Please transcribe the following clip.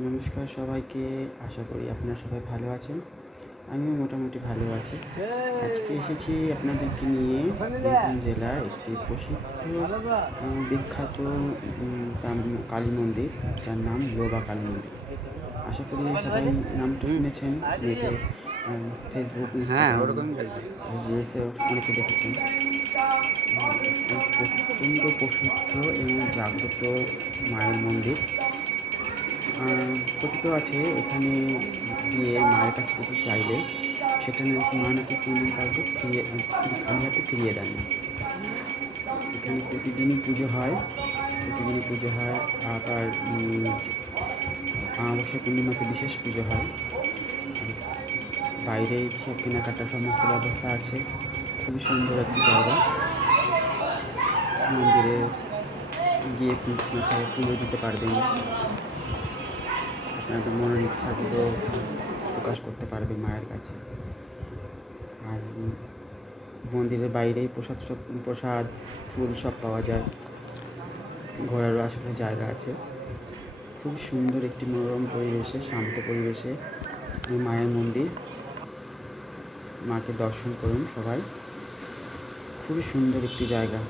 নমস্কার সবাইকে। আশা করি আপনারা সবাই ভালো আছেন। আমিও মোটামুটি ভালো আছি। আজকে এসেছি আপনাদেরকে নিয়ে বীরভূম জেলার একটি প্রসিদ্ধ বিখ্যাত কালী মন্দির, যার নাম লোবা কালী মন্দির। আশা করি সবাই নামটা শুনেছেন, নেটে ফেসবুক, ইনস্টাগ্রাম, রিলসেও অনেকে দেখেছেন। প্রচণ্ড প্রসিদ্ধ এবং জাগ্রত মায়ের মন্দির। কথিত আছে এখানে গিয়ে মায়ের কাছে কিছু চাইলে সেটা নাকি মা নাকি কোনো কাউকে খালি হাতে ফিরিয়ে দেন না। এখানে প্রতিদিনই পুজো হয়, আবার অমাবস্যা পূর্ণিমাতে বিশেষ পুজো হয়। বাইরে সব কেনাকাটার সমস্ত ব্যবস্থা আছে। খুবই সুন্দর একটি জায়গা। মন্দিরে গিয়ে সবাই পুজো দিতে পারবেন, আপনাদের মনের ইচ্ছাগুলো প্রকাশ করতে পারবে মায়ের কাছে। আর মন্দিরের বাইরেই প্রসাদ ফুল সব পাওয়া যায়। ঘোরারও আশেপাশে জায়গা আছে। খুব সুন্দর একটি মনোরম পরিবেশে, শান্ত পরিবেশে মায়ের মন্দির। মাকে দর্শন করুন সবাই। খুবই সুন্দর একটি জায়গা।